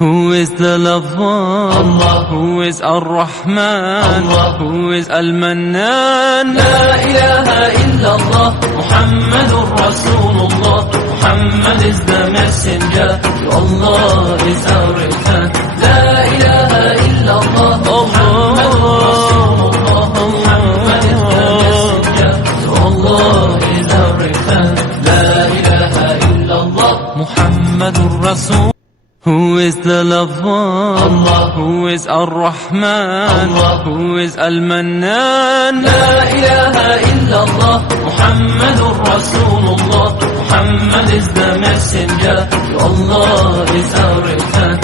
Who is the lover? Allah. Who is Ar-Rahman? Allah. Who is Al-Mannan? La ilaha illallah, Muhammadur Rasulullah. Muhammad is the messenger, to Allah is our return. La ilaha illallah, Muhammadur Rasulullah. Muhammad is the messenger, to Allah is our return. La ilaha illallah, Muhammadur Rasul. Who is the lover? Allah. Who is Ar-Rahman? Allah. Who is Al-Mannan? La ilaha illallah, Muhammadur Rasulullah. Muhammad is the messenger, to Allah is our return.